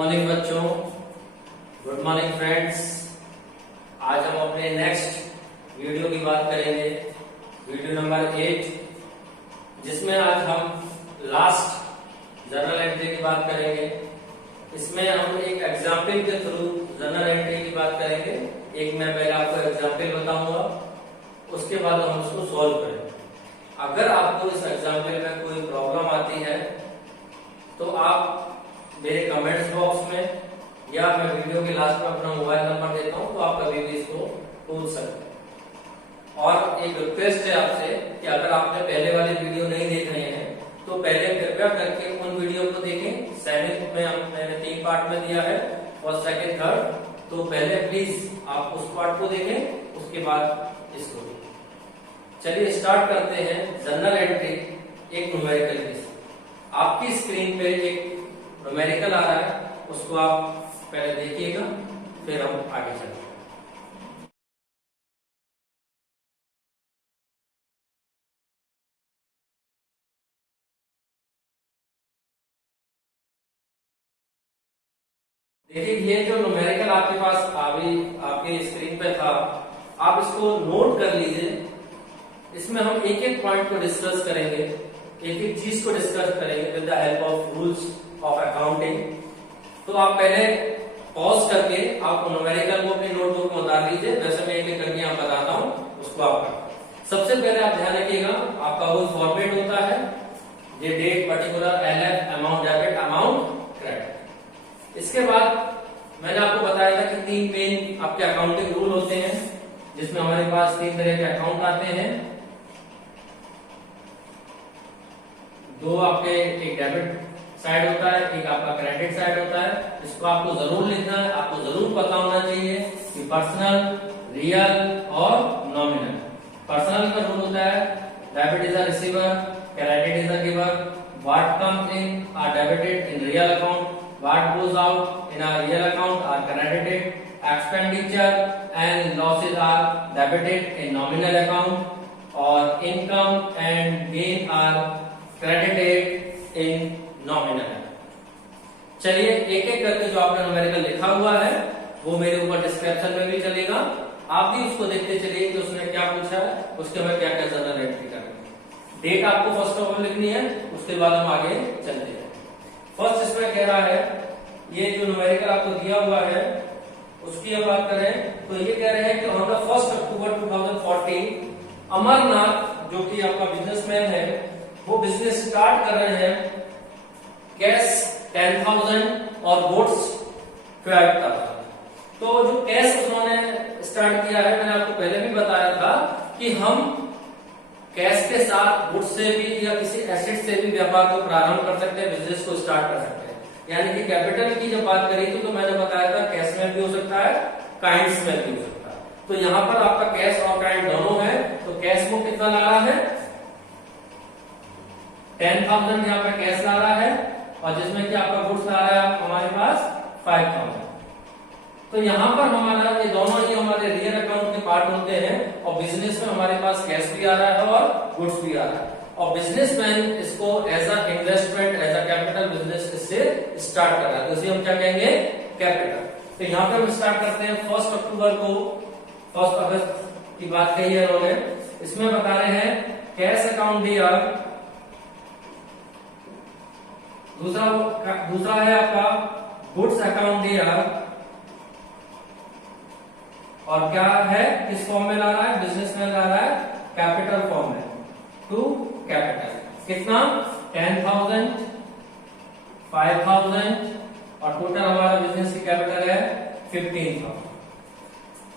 Morning बच्चों, good morning friends. आज हम अपने नेक्स्ट वीडियो की बात करेंगे, वीडियो नंबर 8, जिसमें आज हम लास्ट जर्नल एंट्री की बात करेंगे। इसमें हम एक एग्जाम्पल के थ्रू जर्नल एंट्री की बात करेंगे। एक मैं पहले आपको एग्जाम्पल बताऊंगा, उसके बाद हम उसको सॉल्व करेंगे। अगर आपको इस एग्जाम्पल में कोई प्रॉब्लम आती है तो आप मेरे कमेंट्स बॉक्स में या मैं वीडियो के लास्ट में अपना मोबाइल नंबर देता हूं, तो आप कभी भी इसको पूछ सकते हैं। और एक रिक्वेस्ट है आपसे कि अगर आपने पहले वाले वीडियो नहीं देख रहे हैं तो पहले कृपया करके उन वीडियो को देखें। 7th में मैंने 3 पार्ट में दिया है, फर्स्ट, सेकंड, थर्ड। तो पहले प्लीज आप उस पार्ट को देखें, उसके बाद इसको देखें। चलिए स्टार्ट करते हैं जर्नल एंट्री एक न्यूमेरिकल के साथ। आपकी स्क्रीन पे एक न्यूमेरिकल आ रहा है, उसको आप पहले देखिएगा, फिर हम आगे चलेंगे। देखिए, ये जो न्यूमेरिकल आपके पास अभी आपके स्क्रीन पे था, आप इसको नोट कर लीजिए। इसमें हम एक एक पॉइंट को डिस्कस करेंगे, एक एक चीज को डिस्कस करेंगे with the help of rules of accounting. तो आप पहले पॉज करके आप न्यूमेरिकल को अपनी नोटबुक में उतार लीजिए। वैसे मैं एक एक करके आप बताता हूँ, उसको आप सबसे पहले आप ध्यान रखिएगा, आपका वो फॉर्मेट होता है, ये date, particular, LF, amount debit, amount credit. इसके बाद मैंने आपको बताया था कि 3 मेन आपके अकाउंटिंग रूल होते हैं, जिसमें हमारे पास 3 तरह के अकाउंट आते हैं। 2 आपके, एक डेबिट साइड होता है, एक आपका क्रेडिट साइड होता है। इसको आपको जरूर लिखना है, आपको जरूर पता होना चाहिए कि पर्सनल, रियल और नॉमिनल। पर्सनल का रूल होता है debit is a receiver, credit is a giver, what comes in are debited in real account, what goes out in are real account are credited, expenditure and losses are debited in nominal account, और income and gain are credited in nominal. चलिए एक एक करके जो आपने numerical लिखा हुआ है वो मेरे ऊपर डिस्क्रिप्शन में भी चलेगा, आप भी उसको देखते चलिए कि उसने क्या पूछा है, उसके बाद क्या क्या जर्नल एंट्री करनी। डेट आपको फर्स्ट ऑफ ऑल लिखनी है, उसके बाद हम आगे चलते हैं। फर्स्ट इसमें कह रहा है, ये जो न्यूमेरिकल आपको दिया हुआ है उसकी हम बात करें तो ये कह रहे हैं कि ऑन द 1 अक्टूबर 2014 अमरनाथ, जो कि आपका बिजनेसमैन है, वो बिजनेस स्टार्ट कर रहे हैं। कैश 10,000 और गुड्स 12,000। तो जो कैश उन्होंने स्टार्ट किया है, मैंने आपको पहले भी बताया था कि हम कैश के साथ गुड्स से भी या किसी एसेट से भी व्यापार को प्रारंभ कर सकते हैं, बिजनेस को स्टार्ट कर सकते हैं। यानी कि कैपिटल की जब बात करी थी तो मैंने बताया था कैश में भी हो सकता है, काइंड्स में भी हो सकता है। तो यहाँ पर आपका कैश और काइंड दोनों है। तो कैश को कितना ला रहा है, 10,000 यहाँ पे कैश ला रहा है, और जिसमें कि आपका गुड्स ला रहा है हमारे पास 5,000। तो यहाँ पर हमारा ये दोनों ही हमारे रियल अकाउंट के पार्ट होते हैं, और बिजनेस में हमारे पास कैश भी आ रहा है और गुड्स भी आ रहा है। और बिजनेसमैन इसको as a investment, as a capital business इससे स्टार्ट कर रहा है, तो इसे हम क्या कहेंगे, कैपिटल। तो यहाँ पे हम स्टार्ट करते हैं 1 अक्टूबर को, 1 अगस्त की बात कही है उन्होंने। इसमें बता रहे हैं कैश अकाउंट दिया, दूसरा है आपका गुड्स अकाउंट दिया, और क्या है, किस फॉर्म में ला रहा है, बिजनेसमैन ला रहा है कैपिटल फॉर्म में, टू कैपिटल। कितना, 10,000, 5,000, और टोटल हमारा बिजनेस की कैपिटल है 15,000।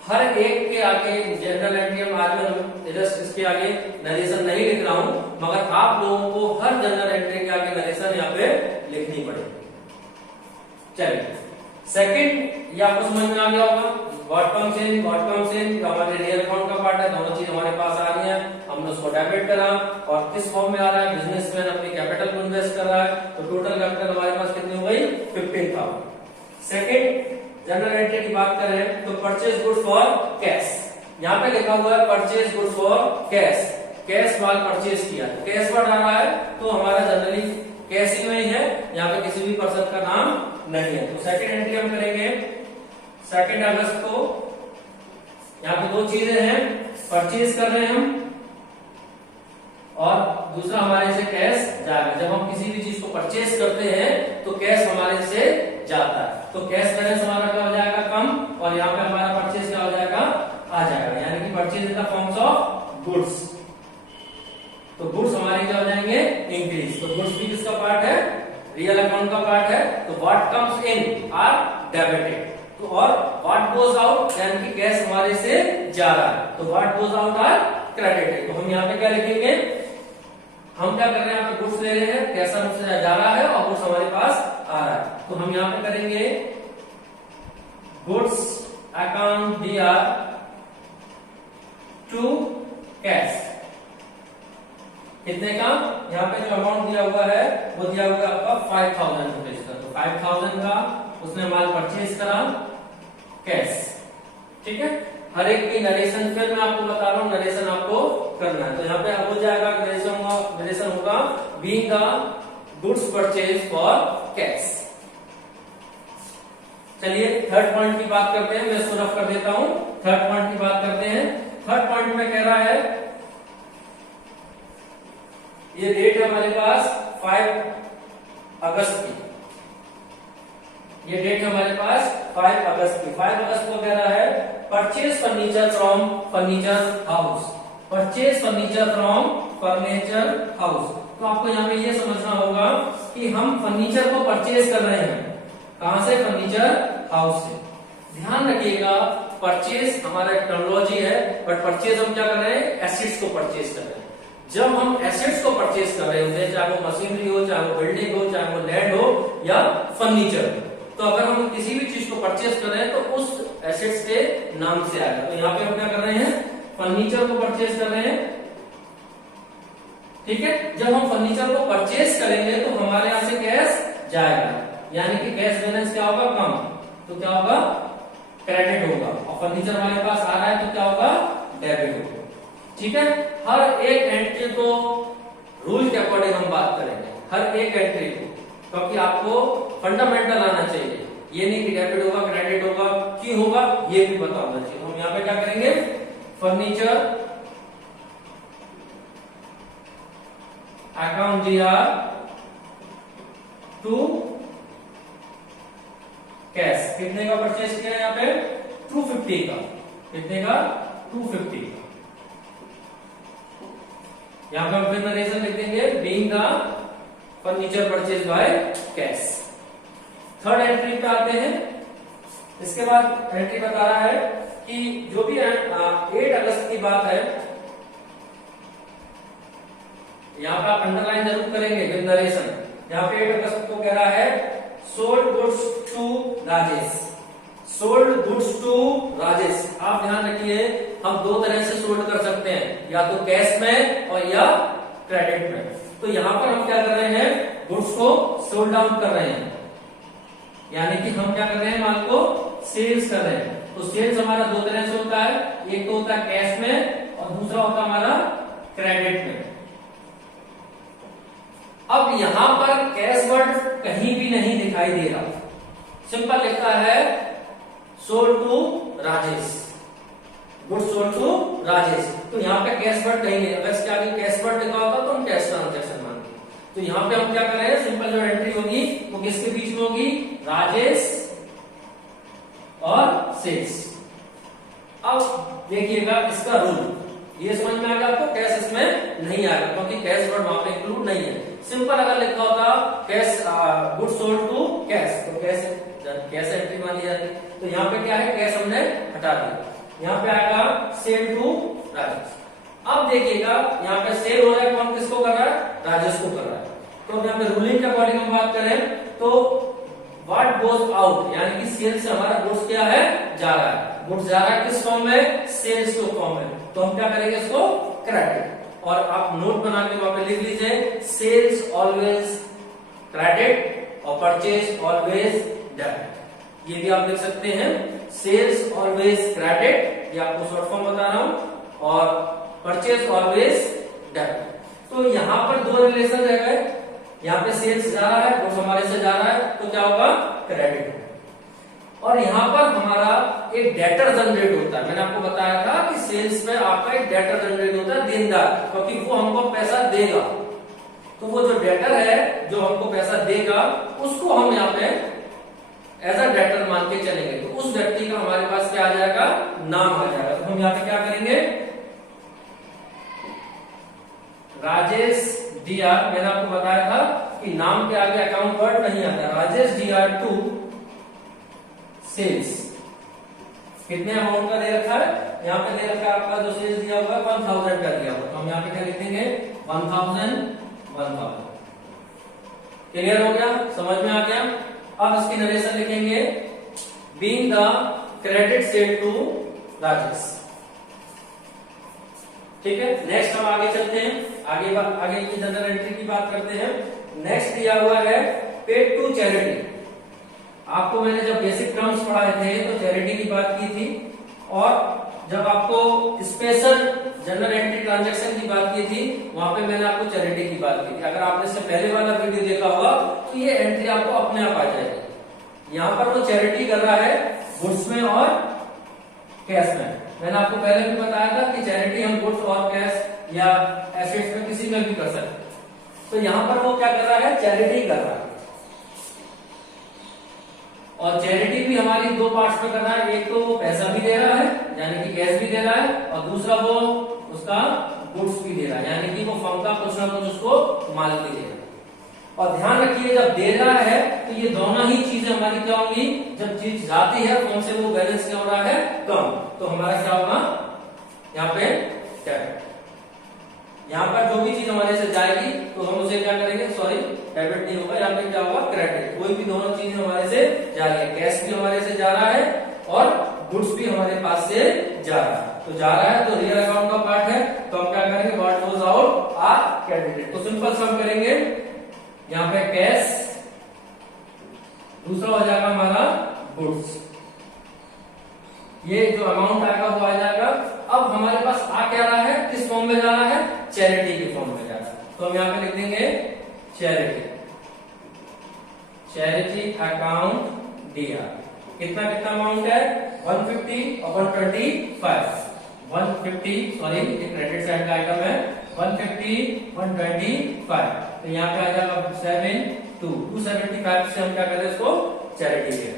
हर एक के आगे जनरल एंट्री हम आज में जस्ट इसके आगे नरेशन नहीं लिख रहा हूं, मगर आप लोगों को हर जनरल एंट्री के आगे नरेशन यहाँ पे लिखनी पड़ेगी। चलिए सेकंड, ये आपको समझ में आ गया होगा, व्हाट कम्स इन, हमारे रियल अकाउंट का पार्ट है, दोनों चीज हमारे पास आ रही है, हमने उसको डेबिट करा, और किस फॉर्म में आ रहा है, बिजनेसमैन अपनी कैपिटल को इन्वेस्ट कर रहा है, तो टोटल कैपिटल हमारे पास कितनी हो गई, 15,000। सेकंड जनरल एंट्री की बात करें तो परचेज गुड्स फॉर कैश, यहाँ पे लिखा हुआ है purchase goods for cash, cash mall purchase किया, कैश वर्ड आ रहा है तो हमारा जनरली कैश ही नहीं है, यहाँ पे किसी भी पर्सन का नाम नहीं है। तो सेकंड एंट्री हम करेंगे 2 अगस्त को। यहाँ पे दो चीजें हैं, परचेज कर रहे हैं हम और दूसरा हमारे से कैश जाएगा। जब हम किसी भी चीज को परचेज करते हैं तो कैश हमारे से जाता है, तो कैश बैलेंस हमारा क्या हो जाएगा, कम, और यहाँ पे हमारा परचेज क्या हो जाएगा, आ जाएगा, यानी कि purchase in the forms of goods. तो गुड्स हमारे क्या हो जाएंगे, इंक्रीज। तो गुड्स भी किसका पार्ट है, रियल अकाउंट का पार्ट है। तो what comes in are debited, तो और व्हाट गोज आउट यानी कि कैश हमारे से जा रहा है, तो what goes out are credited. तो हम यहाँ पे क्या लिखेंगे, हम क्या कर रहे हैं, यहाँ पे गुड्स ले रहे हैं, कैश हमसे जा रहा है और गुड्स हमारे पास आ रहा है। तो हम यहाँ पे करेंगे गुड्स अकाउंट दिया टू कैश, कितने का, यहाँ पे जो अमाउंट दिया हुआ है वो दिया हुआ है आपका 5000 रुपीज का। तो 5000 का उसने माल परचेज करा कैश, ठीक है। हर एक की नरेशन फिर मैं आपको बता रहा हूँ, नरेशन आपको करना है। तो यहाँ पे हो जाएगा नरेशन होगा being the goods purchase for cash. चलिए थर्ड पॉइंट की बात करते हैं, मैं इसको रफ कर देता हूं। थर्ड पॉइंट की बात करते हैं। थर्ड पॉइंट में कह रहा है, ये डेट है हमारे पास 5 अगस्त की, ये डेट है हमारे पास 5 अगस्त की। 5 अगस्त को कह रहा है purchase furniture from furniture house, purchase furniture from furniture house. तो आपको यहाँ पे ये समझना होगा कि हम फर्नीचर को परचेज कर रहे हैं, कहां से, फर्नीचर हाउस से। ध्यान रखिएगा परचेज हमारा एक टर्मिनोलॉजी है, बट परचेज हम क्या कर रहे हैं, एसेट्स को परचेज कर रहे हैं। जब हम एसेट्स को परचेज कर रहे होते हैं, चाहे वो मशीनरी हो, चाहे वो बिल्डिंग हो, चाहे वो लैंड हो या फर्नीचर हो, तो अगर हम किसी भी चीज को परचेज कर रहे हैं तो उस एसेट्स के नाम से आएगा। तो यहाँ पे हम क्या कर रहे हैं, फर्नीचर को परचेज कर रहे हैं, ठीक है। जब हम फर्नीचर को परचेज करेंगे तो हमारे यहां से कैश जाएगा, यानी कि कैश बैलेंस क्या होगा, कम, तो क्या होगा, क्रेडिट होगा। और फर्नीचर हमारे पास आ रहा है तो क्या होगा, डेबिट होगा, ठीक है। हर एक एंट्री को रूल के अकॉर्डिंग हम बात करेंगे, हर एक एंट्री को, क्योंकि आपको फंडामेंटल आना चाहिए। ये नहीं कि डेबिट होगा, क्रेडिट होगा, क्यों होगा, ये भी पता होना चाहिए। हम यहाँ पे क्या करेंगे, फर्नीचर अकाउंट दिया टू कैश, कितने का परचेज किया यहाँ पे, 250 का, कितने का, 250 का। यहाँ पे हम फिर नरेशन लिख देंगे, being the furniture purchase by cash. Third entry पे आते हैं। इसके बाद एंट्री बता रहा है कि जो भी 8 अगस्त की बात है, यहाँ पे आप अंडरलाइन जरूर करेंगे विद नरेशन। यहाँ पे 8 अगस्त को कह रहा है sold goods to Rajesh, sold goods to Rajesh. आप ध्यान रखिए, हम दो तरह से सोल्ड कर सकते हैं, या तो कैश में और या क्रेडिट में। तो यहाँ पर हम क्या कर रहे हैं, गुड्स को सोल्ड डाउन कर रहे हैं, यानी कि हम क्या कर रहे हैं, माल को सेल्स कर रहे हैं। तो सेल्स हमारा दो तरह से होता है, एक तो होता है कैश में और दूसरा होता है हमारा क्रेडिट में। अब यहां पर कैश वर्ड कहीं भी नहीं दिखाई दे रहा, सिंपल लिखा है sold to Rajesh, goods sold to Rajesh. तो यहाँ पे कैश वर्ड कहीं नहीं, अगर इसके आगे कैश वर्ड लिखा होता तो हम कैश ट्रांजेक्शन मानते। तो यहाँ पे हम क्या कर रहे हैं, सिंपल जो एंट्री होगी वो किसके बीच में होगी, राजेश और सेल्स। अब देखिएगा इसका रूल, ये समझ में आ गया आपको, कैश इसमें नहीं आएगा क्योंकि कैश वर्ड वहां पे इंक्लूड नहीं है। सिंपल अगर लिखा होता cash goods sold to cash, तो कैश एंट्री मानी जाती। तो यहाँ पे क्या है, कैश हमने हटा दिया, यहाँ पे आएगा सेल टू राजेश। अब देखिएगा यहाँ पे सेल हो रहा है, कौन किसको कर रहा है, राजेश को कर रहा है। तो यहाँ पे रूलिंग के अकॉर्डिंग हम बात करें तो व्हाट गोज आउट, यानी कि सेल से हमारा गुड्स क्या है, जा रहा है। गुड्स जा रहा है किस फॉर्म में, सेल्स के फॉर्म में। तो हम क्या करेंगे, इसको क्रेडिट। और आप नोट बना के वहां पे लिख लीजिए, सेल्स ऑलवेज क्रेडिट और परचेज ऑलवेज डेबिट। ये भी आप लिख सकते हैं, सेल्स ऑलवेज क्रेडिट, ये आपको शॉर्ट फॉर्म बता रहा हूं, और परचेज ऑलवेज डेबिट। तो यहां पर दो रिलेशन रह गए, यहाँ पे सेल्स जा रहा है, गुड्स हमारे से जा रहा है, तो क्या होगा, क्रेडिट। और यहाँ पर हमारा एक डेटर जनरेट होता है। मैंने आपको बताया था कि सेल्स में आपका एक डेटर जनरेट होता है, देनदार, क्योंकि वो हमको पैसा देगा। तो वो जो डेटर है जो हमको पैसा देगा उसको हम यहाँ पे एज अ डेटर मान के चलेंगे। तो उस व्यक्ति का हमारे पास क्या आ जाएगा, नाम आ जाएगा। तो हम यहाँ पे क्या करेंगे, राजेश डीआर, मैंने आपको बताया था कि नाम के आगे अकाउंट वर्ड नहीं आता। राजेश डीआर टू सेल्स, कितने अमाउंट का दे रखा है, यहाँ पे दे रखा है आपका जो सेल्स दिया होगा 1000 का दिया होगा। तो हम यहाँ पे क्या लिख देंगे, 1000 1000। क्लियर हो गया, समझ में आ गया। अब इसकी नरेशन लिखेंगे, being the credit sold to Rajesh. ठीक है, नेक्स्ट हम आगे चलते हैं, आगे की जनरल एंट्री की बात करते हैं। नेक्स्ट दिया हुआ है पेड टू चैरिटी। आपको मैंने जब बेसिक टर्म्स पढ़ाए थे तो चैरिटी की बात की थी, और जब आपको स्पेशल जनरल एंट्री ट्रांजैक्शन की बात की थी वहां पे मैंने आपको चैरिटी की बात की थी। अगर आपने इससे पहले वाला वीडियो देखा होगा तो ये एंट्री आपको अपने आप आ जाएगी। यहाँ पर वो चैरिटी कर रहा है गुड्स में और कैश में। मैंने आपको पहले भी बताया था कि चैरिटी हम गुड्स और कैश या एसेट्स में किसी में भी कर सकते हैं। तो यहाँ पर वो क्या कर रहा है, चैरिटी कर रहा है। और चैरिटी भी हमारी दो पार्ट्स में कर रहा है, एक तो वो पैसा भी दे रहा है यानी कि कैश भी दे रहा है, और दूसरा वो उसका गुड्स भी दे रहा है यानी कि वो फर्म का कुछ ना कुछ उसको माल भी दे रहा है। और ध्यान रखिए जब दे रहा है तो ये दोनों ही चीजें हमारी क्या होंगी, जब चीज जाती है फर्म से वो बैलेंस क्या हो रहा है, कम, तो हमारा क्या होगा यहाँ पे डेबिट। यहाँ पर जो भी चीज हमारे से जाएगी तो हम उसे क्या करेंगे, सॉरी डेबिट नहीं होगा, यहाँ पे क्या होगा, क्रेडिट। कोई भी दोनों चीजें हमारे से जा रही है, कैश भी हमारे से जा रहा है और गुड्स भी हमारे पास से जा रहा है। तो जा रहा है तो रियल अकाउंट का पार्ट है, तो हम क्या करेंगे, what goes out are credited. तो सिंपल सम करेंगे, यहाँ पे कैश, दूसरा हो जाएगा हमारा गुड्स, ये जो अमाउंट आएगा वो आ जाएगा। अब हमारे पास आ क्या रहा है, किस फॉर्म में जा रहा है, चैरिटी के फॉर्म में जा रहा है। तो हम यहाँ पे लिख देंगे चैरिटी, चैरिटी अकाउंट डीआर। कितना कितना अमाउंट है, 150 और 125, 150, सॉरी ये क्रेडिट साइड का आइटम है, 150 125। तो यहाँ पे आ जाएगा 275 से हम क्या करें, इसको चैरिटी दे।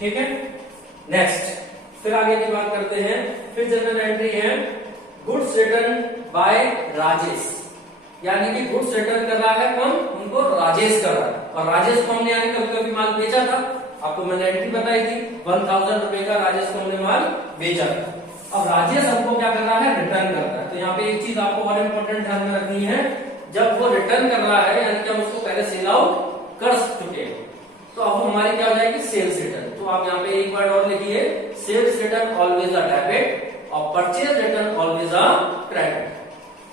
ठीक है, नेक्स्ट फिर आगे की बात करते हैं। फिर जनरल एंट्री है गुड्स रिटर्न बाय राजेश, यानी कि गुड्स रिटर्न कर रहा है कौन, उनको राजेश कर रहा है। और राजेश को हमने यानी कभी कभी माल बेचा था, आपको मैंने एंट्री बताई थी, 1000 रुपए का राजेश को हमने माल बेचा था। अब राजेश हमको क्या कर रहा है, रिटर्न करता है। तो यहाँ पे एक चीज आपको और इम्पोर्टेंट ध्यान में रखनी है, जब वो रिटर्न कर रहा है यानी कि हम उसको पहले सेल आउट कर चुके हैं, तो अब हमारी क्या हो जाएगी, सेल्स रिटर्न। तो आप यहाँ पे एक वर्ड और लिखिए, sales return always a debit और purchase return always a credit.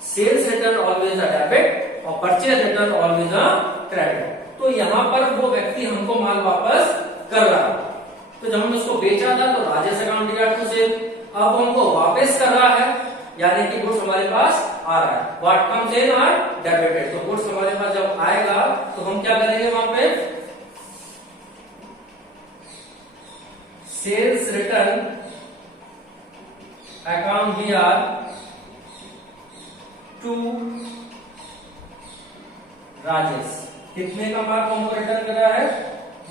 Sales return always a debit और purchase return always a credit. तो यहाँ पर वो व्यक्ति हमको माल वापस कर रहा है। तो जब हमने उसको बेचा था तो Rajesh account DR to sale, अब हमको वापस कर रहा है यानी कि गुड्स हमारे पास आ रहा है, what comes in are debited. तो गुड्स हमारे पास जब आएगा तो हम क्या करेंगे, वहां पे sales return account DR to Rajesh. कितने का माल हमको रिटर्न कर रहा है,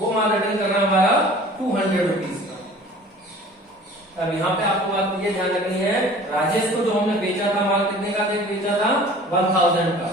वो माल रिटर्न कर रहा है हमारा 200 रुपीज का। अब यहाँ पे आपको बात ये ध्यान रखनी है, राजेश को जो हमने बेचा था माल कितने का बेचा था, 1000 का,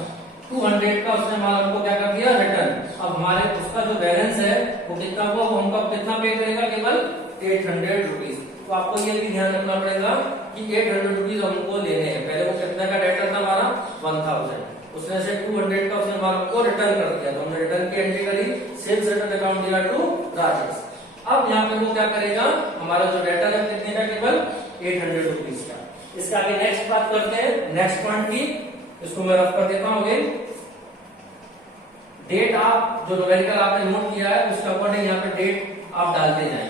200 का उसने माल हमको क्या कर दिया, रिटर्न। अब हमारे उसका जो बैलेंस है वो कितना हुआ, वो हमको कितना पे करेगा, केवल 800 रुपीज। तो आपको ये भी ध्यान रखना पड़ेगा कि 800 रुपीज हमको लेने हैं। पहले वो कितने का डेटर था हमारा, 1000, उसने से 200 का उसने माल को रिटर्न कर दिया, तो हमने रिटर्न की एंट्री करी, sales return account DR to Rajesh. अब यहाँ पे वो क्या करेगा, हमारा जो डेटर है कितने का, केवल 800 रुपीज का। इसका आगे नेक्स्ट बात करते हैं, नेक्स्ट पॉइंट की, इसको मैं रफ कर देता हूँ। डेट आप जो न्यूमेरिकल आपने नोट किया है उसके अकॉर्डिंग यहाँ पे डेट आप डालते जाएं।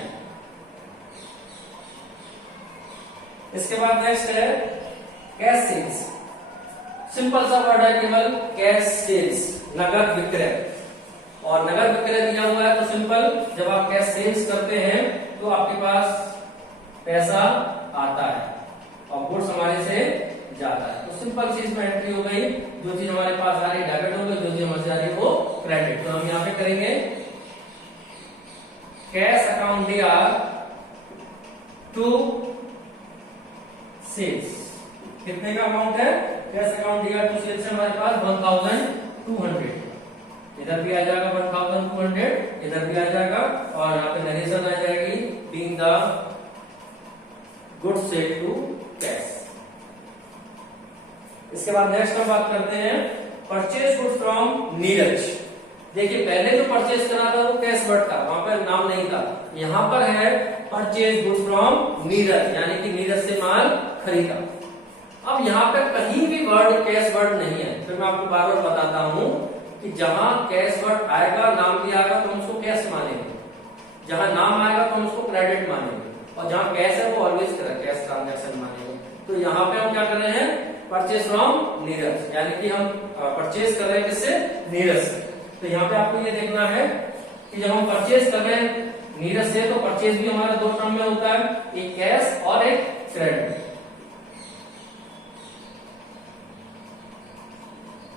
इसके बाद नेक्स्ट है कैश सेल्स। सिंपल सा वर्ड है केवल कैश सेल्स, नगद विक्रय। और नगद विक्रय दिया हुआ है तो सिंपल, जब आप कैश सेल्स करते हैं तो आपके पास पैसा आता है और गुड्स हमारे से जाता है। तो सिंपल सी इसमें एंट्री हो गई, जो चीज हमारे पास आ रही डेबिट हो गई, जो चीज हमारे से आ रही वो क्रेडिट। तो हम यहाँ पे करेंगे cash account DR to sales. कितने का अमाउंट है? Cash account DR to sales है हमारे पास 1200। इधर भी आ जाएगा 1200, इधर भी आ जाएगा और यहाँ पे नरेशन आ जाएगी being the goods sold to cash. इसके बाद नेक्स्ट हम बात करते हैं परचेज गुड्स फ्रॉम नीरज। देखिए पहले जो परचेज करा था वो कैश वर्ड था, वहां पर नाम नहीं था। यहाँ पर है परचेज गुड्स फ्रॉम नीरज, यानी कि नीरज से माल खरीदा। अब यहाँ पे कहीं भी वर्ड कैश वर्ड नहीं है। फिर मैं आपको बार बार बताता हूँ कि जहां कैश वर्ड आएगा, नाम भी आएगा तो हम उसको कैश मानेंगे, जहां नाम आएगा तो हम उसको क्रेडिट मानेंगे, और जहां कैश है वो ऑलवेज कैश ट्रांजैक्शन मानेंगे। तो यहाँ पे हम क्या कर रहे हैं? परचेज फ्रॉम नीरज, यानी कि हम परचेज कर रहे हैं किससे? नीरज से। तो यहाँ पे आपको ये देखना है कि जब हम परचेज कर रहे हैं नीरज से तो परचेज भी हमारा दो टर्म में होता है, एक कैश और एक क्रेडिट।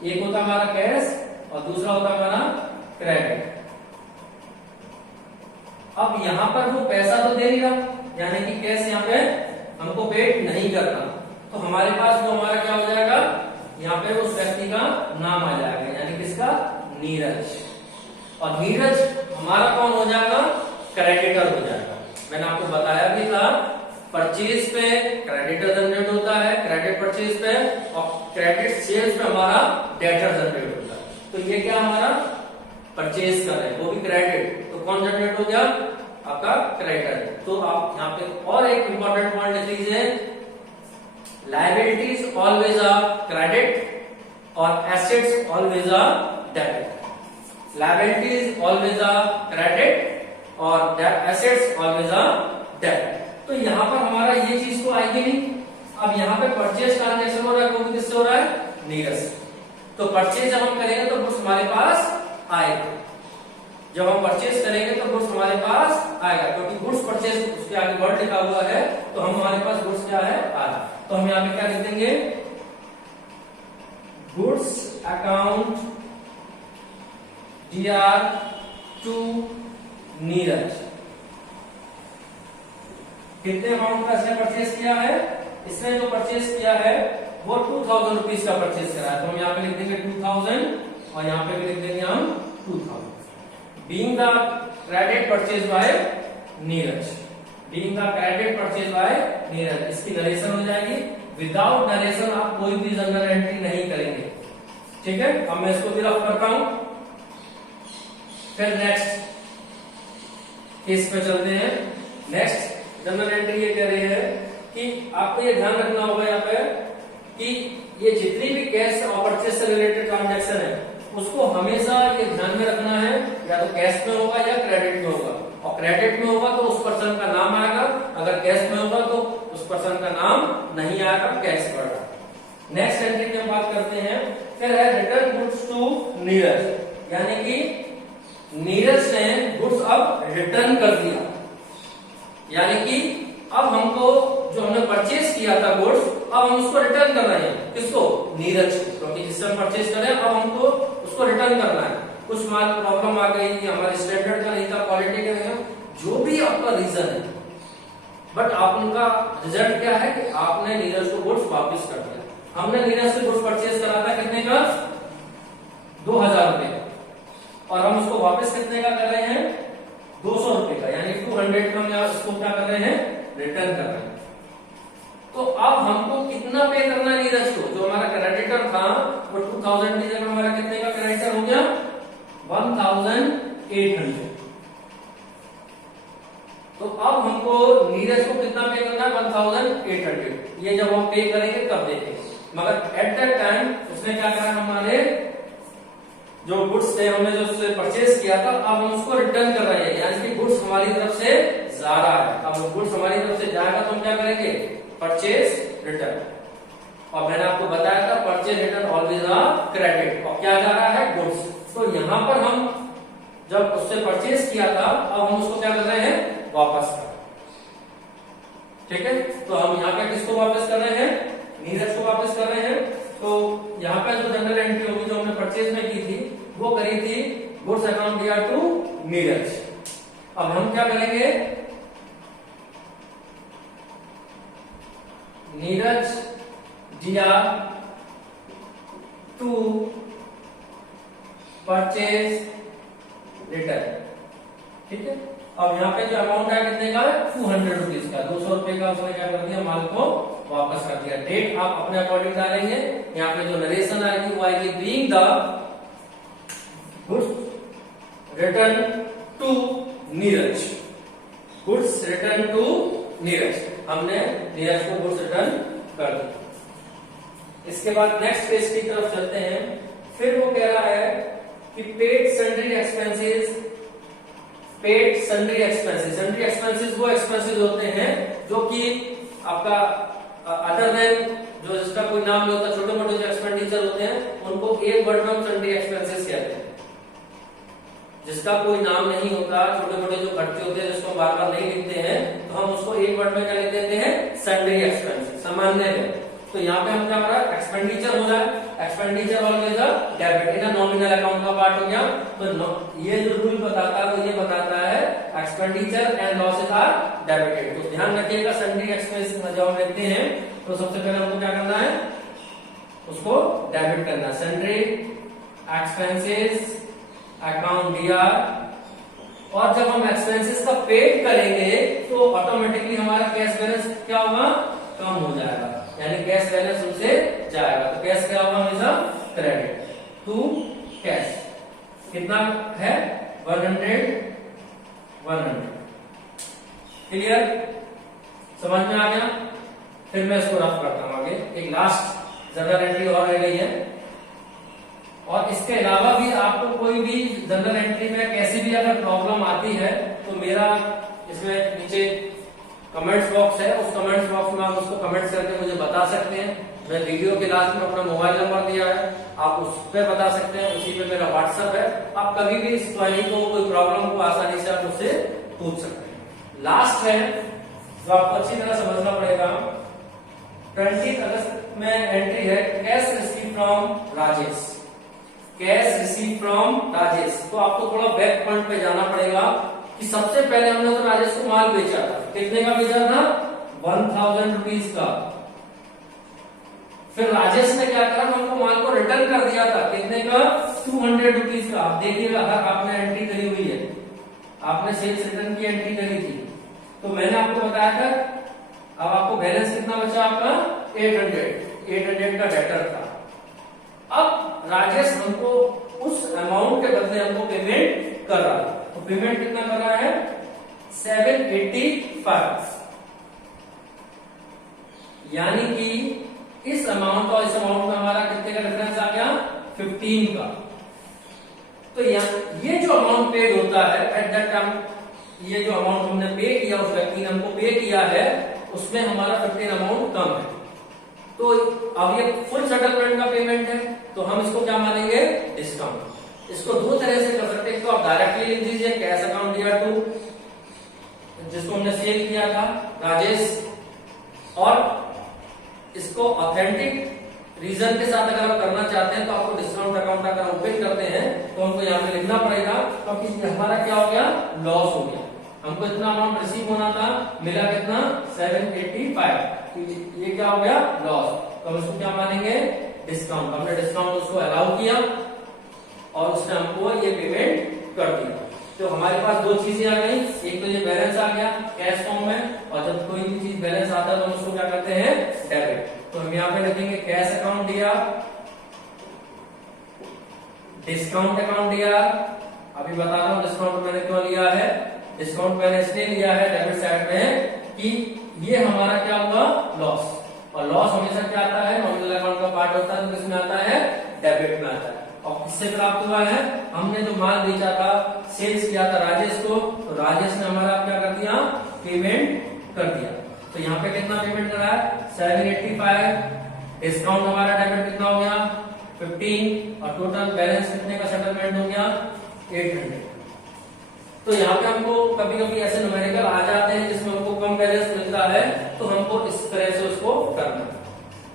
एक होता है हमारा कैश और दूसरा होता है हमारा क्रेडिट। अब यहाँ पर वो पैसा तो दे नहीं रहा, यानी कि कैश यहाँ पे हमको पेड नहीं करना, तो हमारे पास वो हमारा क्या हो जाएगा? यहाँ पे उस व्यक्ति का नाम आ जाएगा, यानी किसका? नीरज। और नीरज हमारा कौन हो जाएगा? क्रेडिटर हो जाएगा। मैंने आपको बताया भी था परचेज पे क्रेडिटर जनरेट होता है, क्रेडिट परचेज पे, और क्रेडिट सेल्स पे हमारा डेटर जनरेट होता है। तो ये क्या हमारा परचेज कर रहे हैं, वो भी क्रेडिट, तो कौन जनरेट हो गया? आपका क्रेडिटर। तो आप यहाँ पे और एक इंपॉर्टेंट पॉइंट लिख लीजिए, लायबिलिटीज ऑलवेज अ क्रेडिट और assets always a debit. Liabilities always a credit और एसेट्स ऑलवेज अ डेबिट। तो यहाँ पर हमारा ये चीज तो आएगी नहीं। अब यहाँ पे परचेज ट्रांजेक्शन हो रहा है, वो भी किससे हो रहा है? नीरज से। तो परचेज जब हम करेंगे तो गुड्स हमारे पास आएगा, जब हम परचेज करेंगे तो गुड्स हमारे पास आएगा, क्योंकि गुड्स परचेज उसके आगे वर्ड लिखा हुआ है, तो हम हमारे पास गुड्स क्या है? आएगा। तो हम यहाँ पे क्या लिख देंगे? Goods account DR to Neeraj. कितने अमाउंट का इसने परचेज किया है? इसने जो परचेज किया है वो 2000 रुपीज का परचेज करा है, तो हम यहाँ पे लिख देंगे 2000 और यहाँ पे भी लिख देंगे हम 2000। Being the credit purchase by Neeraj, being the credit purchase by Neeraj. इसकी नरेशन हो जाएगी। विदाउट नरेशन आप कोई भी जनरल एंट्री नहीं करेंगे, ठीक है? अब मैं इसको फिर अप करता हूं। फिर नेक्स्ट केस पे चलते हैं। नेक्स्ट जनरल एंट्री ये कह रही है कि आपको ये ध्यान रखना होगा यहाँ पे कि ये जितनी भी कैश और परचेज से रिलेटेड ट्रांजैक्शन है उसको हमेशा ये ध्यान में रखना है, या तो कैश में होगा या क्रेडिट में होगा। और क्रेडिट में होगा तो उस पर्सन का नाम आएगा, अगर कैश में होगा तो उस पर्सन का नाम नहीं आएगा, कैश पड़ेगा। नेक्स्ट एंट्री की हम बात करते हैं। फिर है रिटर्न गुड्स टू नीरज, यानी कि नीरज ने गुड्स अब रिटर्न कर दिया, यानी कि अब हमको जो हमने परचेज किया था गुड्स, अब हम उसको रिटर्न कर रहे हैं। किसको? नीरज को, क्योंकि जिससे हम परचेज करें अब हमको उसको रिटर्न करना है। कुछ माल प्रॉब्लम आ गई, हमारे स्टैंडर्ड का नहीं था, क्वालिटी का नहीं, जो भी आपका रीजन है, बट आपका रिजल्ट क्या है कि आपने नीरज को गुड्स वापस कर दिया। हमने नीरज से गुड्स परचेज करा था कितने का? 2000 रुपए, और हम उसको वापस कितने का कर रहे हैं? 200 रुपए का, यानी 200 का हम उसको क्या कर रहे हैं? रिटर्न कर रहे हैं। तो अब हमको कितना पे करना है नीरज को? जो हमारा क्रेडिटर था वो 2000 की जगह हमारा कितने का क्रेडिटर हो गया? 1800। तो अब हमको नीरज को कितना पे करना है? 1800। ये जब हम पे करेंगे तब देखेंगे, मगर एट दैट टाइम उसने क्या करा? हमारे जो गुड्स थे हमने जो उससे परचेज किया था, अब हम उसको रिटर्न कर रहे हैं, यानी कि गुड्स हमारी तरफ से जा रहा है। अब गुड्स हमारी तरफ से जाएगा तो हम क्या करेंगे? Purchase return. और मैंने आपको बताया था purchase return always a credit. और क्या जा रहा है? गुड्स। तो यहाँ पर हम जब उससे परचेज किया था, अब हम उसको क्या कर रहे हैं? वापस कर। ठीक है, तो हम यहाँ पे किसको वापस कर रहे हैं? नीरज को वापस कर रहे हैं। तो यहाँ पे जो जनरल एंट्री होगी जो हमने परचेज में की थी, वो करी थी गुड्स अकाउंट दिया टू नीरज। अब हम क्या करेंगे? नीरज दिया टू परचेज रिटर्न। ठीक है, अब यहाँ पे जो अमाउंट है कितने का? 200 रुपीज का, 200 रुपए का उसने क्या कर दिया? माल को वापस कर दिया। डेट आप अपने अकॉर्डिंग डालेंगे। यहाँ पे जो नरेशन आएगी वो आएगी being the goods return to Neeraj. Goods return to Neeraj, हमने नीरज को गुड्स रिटर्न कर दिया। इसके बाद नेक्स्ट पेज की तरफ चलते हैं। फिर वो कह रहा है कि paid sundry expenses. Paid sundry expenses, sundry expenses वो एक्सपेंसेस होते हैं जो कि आपका अदर देन जो जिसका कोई नाम नहीं होता, छोटे मोटे जो एक्सपेंडिचर होते हैं उनको एक वर्ड में हम सन्ड्री एक्सपेंसेस कहते हैं। जिसका कोई नाम नहीं होता, छोटे मोटे जो खर्चे होते हैं जिसको बार बार नहीं लिखते हैं, तो हम उसको एक वर्ड में क्या लिख देते हैं? सन्ड्री एक्सपेंसेस, सामान्य है। तो यहाँ पे हम क्या कर रहा है? एक्सपेंडिचर हो जाए, एक्सपेंडिचर ऑलवेज अ डेबिट, इनका नॉमिनल अकाउंट का पार्ट हो गया। तो ये जो रूल बताता है वो ये बताता है expenditure and losses are debited. तो ध्यान रखिएगा, सन्ड्री एक्सपेंसेस जब हम लिखते हैं तो सबसे पहले हमको क्या करना है? उसको डेबिट करना। सन्ड्री एक्सपेंसेस अकाउंट दिया, और जब हम एक्सपेंसेस का पेड करेंगे तो ऑटोमेटिकली हमारा कैश बैलेंस क्या होगा? कम हो जाएगा, यानी कैश बैलेंस उनसे जाएगा। तो कैश क्या होगा? हमेशा क्रेडिट टू कैश। कितना है? 100। क्लियर? समझ में आ गया? फिर मैं इसको रफ करता हूं आगे। एक लास्ट जनरल एंट्री और रह गई है, और इसके अलावा भी आपको कोई भी जनरल एंट्री में कैसी भी अगर प्रॉब्लम आती है तो मेरा इसमें नीचे कमेंट्स बॉक्स है, उस कमेंट्स बॉक्स में आप उसको कमेंट्स करके मुझे बता सकते हैं। मैं वीडियो के लास्ट में अपना मोबाइल नंबर दिया है, आप उस पर बता सकते हैं, उसी पे मेरा व्हाट्सएप है। आप कभी भी इस क्वेरी को, कोई प्रॉब्लम को आसानी से आप मुझसे पूछ सकते हैं। लास्ट है जो आपको अच्छी तरह समझना पड़ेगा, 20 अगस्त में एंट्री है cash receive from Rajesh. Cash receive from Rajesh, तो आपको थोड़ा बैक पॉइंट पे जाना पड़ेगा कि सबसे पहले हमने तो राजेश को माल बेचा था। कितने का बेचा था? 1000 रुपीज का। फिर राजेश ने क्या करा? हमको माल को रिटर्न कर दिया था। कितने का? 200 रुपीज का। आप देखिएगा, अगर आपने एंट्री करी हुई है, आपने सेल्स रिटर्न की एंट्री करी थी, तो मैंने आपको बताया था अब आपको बैलेंस कितना बचा? आपका 800 का डेटर था। अब राजेश हमको उस अमाउंट के बदले हमको पेमेंट कर रहा है, तो पेमेंट कितना कर रहा है? 785। यानी कि इस अमाउंट और इस अमाउंट में हमारा कितने का डिफरेंस आ गया? 15 का। तो ये जो अमाउंट पेड होता है एट दैट टाइम, ये जो अमाउंट हमने पे किया, उस व्यक्ति ने हमको पे किया है, उसमें हमारा 15 अमाउंट कम है। तो अब ये फुल सेटलमेंट का पेमेंट है, तो हम इसको क्या मानेंगे? डिस्काउंट। इसको दो तरह से कर सकते हैं। तो आप डायरेक्टली लिख दीजिए कैश अकाउंट दिया टू, जिसको हमने सेल किया था, राजेश, और इसको ऑथेंटिक रीजन के साथ अगर आप करना चाहते हैं तो आपको डिस्काउंट अकाउंट अगर ओपन करते हैं तो हमको यहाँ पे लिखना पड़ेगा, क्योंकि तो हमारा क्या हो गया? लॉस हो गया। हमको इतना अमाउंट रिसीव होना था, मिला कितना? 785। ये क्या हो गया? लॉस। तो हम इसको क्या मानेंगे? डिस्काउंट। हमने डिस्काउंट उसको अलाउ किया और उसने हमको ये पेमेंट कर दिया। तो हमारे पास दो चीजें आ गई, एक तो ये बैलेंस आ गया कैश फॉर्म में, और जब कोई भी चीज बैलेंस आता है तो हम उसको क्या करते हैं? डेबिट। तो हम यहाँ पे लिखेंगे कैश अकाउंट दिया, डिस्काउंट अकाउंट दिया। अभी बता रहा हूँ डिस्काउंट मैंने क्यों लिया है। डिस्काउंट मैंने इसलिए लिया है डेबिट साइड में कि ये हमारा क्या हुआ? लॉस। और लॉस हमेशा क्या आता है? नॉमिनल अकाउंट का पार्ट होता है, तो किसमें आता है? डेबिट में आता है। और किससे प्राप्त हुआ है? हमने जो माल बेचा था, सेल्स किया था राजेश को, तो राजेश ने हमारा क्या कर दिया? पेमेंट कर दिया। तो यहाँ पे कितना पेमेंट करा है? 785 डिस्काउंट हमारा डेबिट कितना हो गया 15 और टोटल बैलेंस कितने का सेटलमेंट हो गया 800। तो यहाँ पे हमको कभी कभी ऐसे न्यूमेरिकल आ जाते हैं जिसमें हमको कम बैलेंस मिलता है, तो हमको इस तरह से उसको करना है।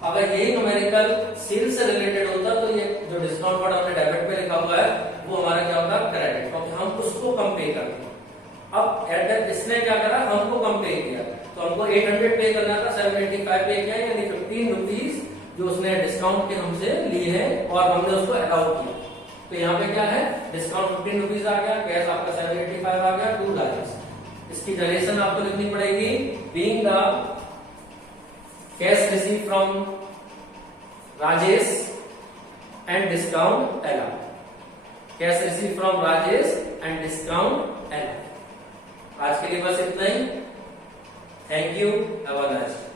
अगर यही न्यूमेरिकल सेल से रिलेटेड होता तो ये जो डिस्काउंट वर्ड हमने डेबिट पे लिखा हुआ है वो हमारा क्या होता है क्रेडिट, क्योंकि हम उसको कम पे करते हैं। अब एडेड इसने क्या करा हमको कम पे किया, तो हमको 800 पे करना था, 785 पे किया, यानी 15 रुपीज जो उसने डिस्काउंट के हमसे लिए हैं और हमने उसको अलाउ किया। तो यहाँ पे क्या है डिस्काउंट 15 रुपीज आ गया, कैश आपका 785 आ गया, 2 लाइन्स। इसकी जनरेशन आपको लिखनी पड़ेगी being the cash receive from Rajesh and discount allow, cash receive from Rajesh and discount allow. आज के लिए बस इतना ही। Thank you, have a nice day.